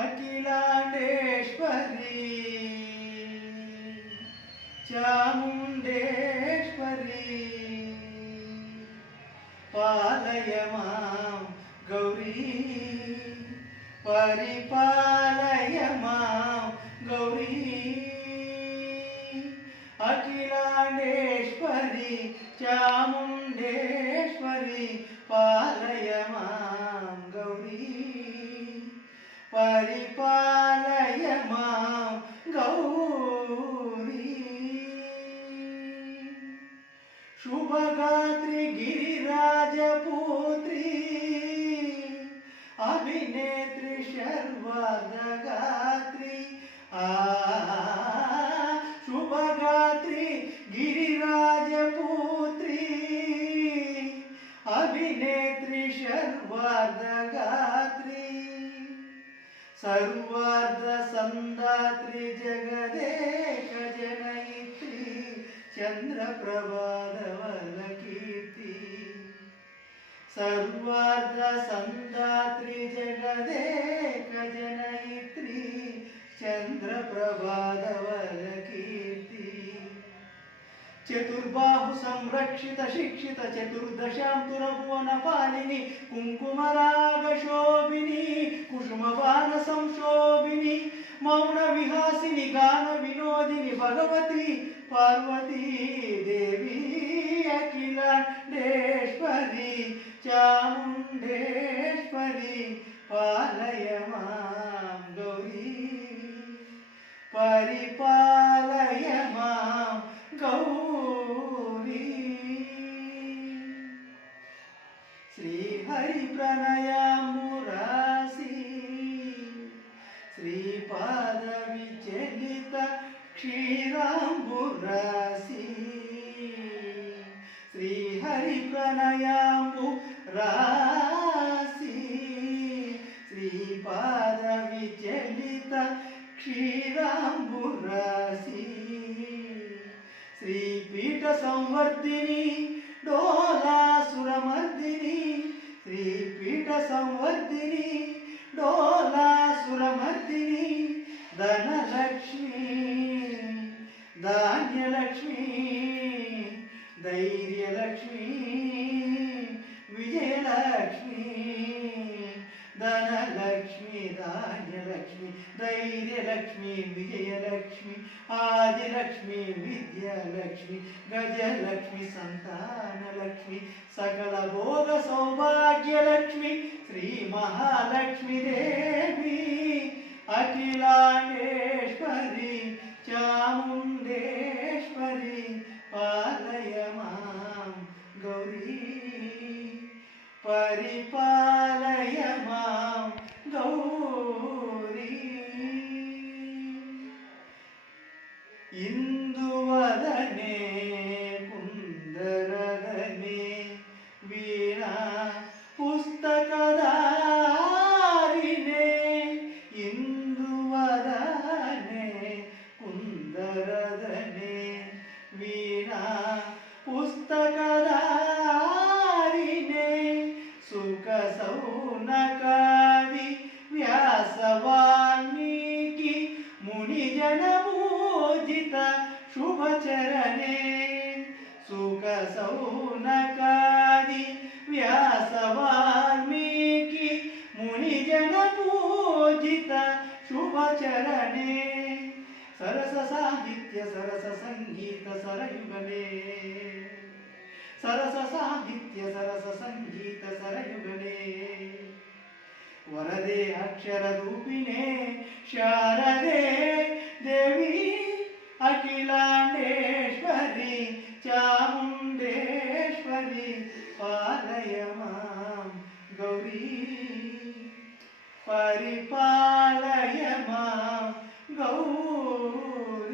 अखिलांडेश्वरी चामुंडेश्वरी पालय मां गौरी परिपालय मां गौरी अखिलांडेश्वरी चामुंडेश्वरी पालय मां गौरी परिपालय मां गौरी शुभगात्री गिरिराजपुत्री अभिनेत्री शर्वार्धगात्री शुभगात्री गिरिराजपुत्री अभिनेत्री शर्वार्धगात्री सर्वार्ध संदात्री जगदेक जनयित्री चंद्रप्रभाधवल कीर्ति सर्वार्ध संदात्री जगदेक जनयित्री चंद्रप्रभाधवल कीर्ति चतुर्बाहु संरक्षित शिक्षित चतुर्दशांतुरभुवन पालिनी कुंकुमराग शोभिनी कुसुमबाण संशोभिनी मौन विहासिनी गान विनोदिनी भगवती पार्वती देवी अखिलांडेश्वरी चामुंडेश्वरी पालय मां गौरी परिपालय मां गौरी श्रीहरि प्रणयामुरासी श्रीपाद विचलित क्षीरांबुरासी श्रीहरि प्रणयामुरासी श्रीपाद विचलित क्षीरांबुरासी श्रीपीठ संवर्धिनी डोलासुरमर्दिनी श्रीपीठ संवर्धिनी डोलासुरमर्दिनी धनलक्ष्मी धान्यलक्ष्मी धैर्यलक्ष्मी विजयलक्ष्मी धनलक्ष्मी धान्यलक्ष्मी धैर्यलक्ष्मी विजयलक्ष्मी आदिलक्ष्मी विद्यालक्ष्मी गजलक्ष्मी संतानलक्ष्मी सकल भोग सौभाग्यलक्ष्मी श्री महालक्ष्मी देवी अखिलांडेश्वरी चामुंडेश्वरी पालय मां गौरी परिपालय मां गौरी इंदुवदने कुंदरदने वीणा पुस्तकधारिणे इंदुवदने कुंदरदने वीणा पुस्तकधारिणे सुख सौनकादि व्यास वाल्मीकि मुनिजन पूजित शुभचरणे सुख सौनकादि व्यास वाल्मीकि मुनिजन पूजित शुभचरणे सरस साहित्य सरस संगीत सरयुगले सरस साहित्य सरस संगीत सरयुगले वरदे अक्षर रूपिणे शारदे देवी अखिलांडेश्वरी चामुंडेश्वरी पालय मां गौरी परिपालय मां गौरी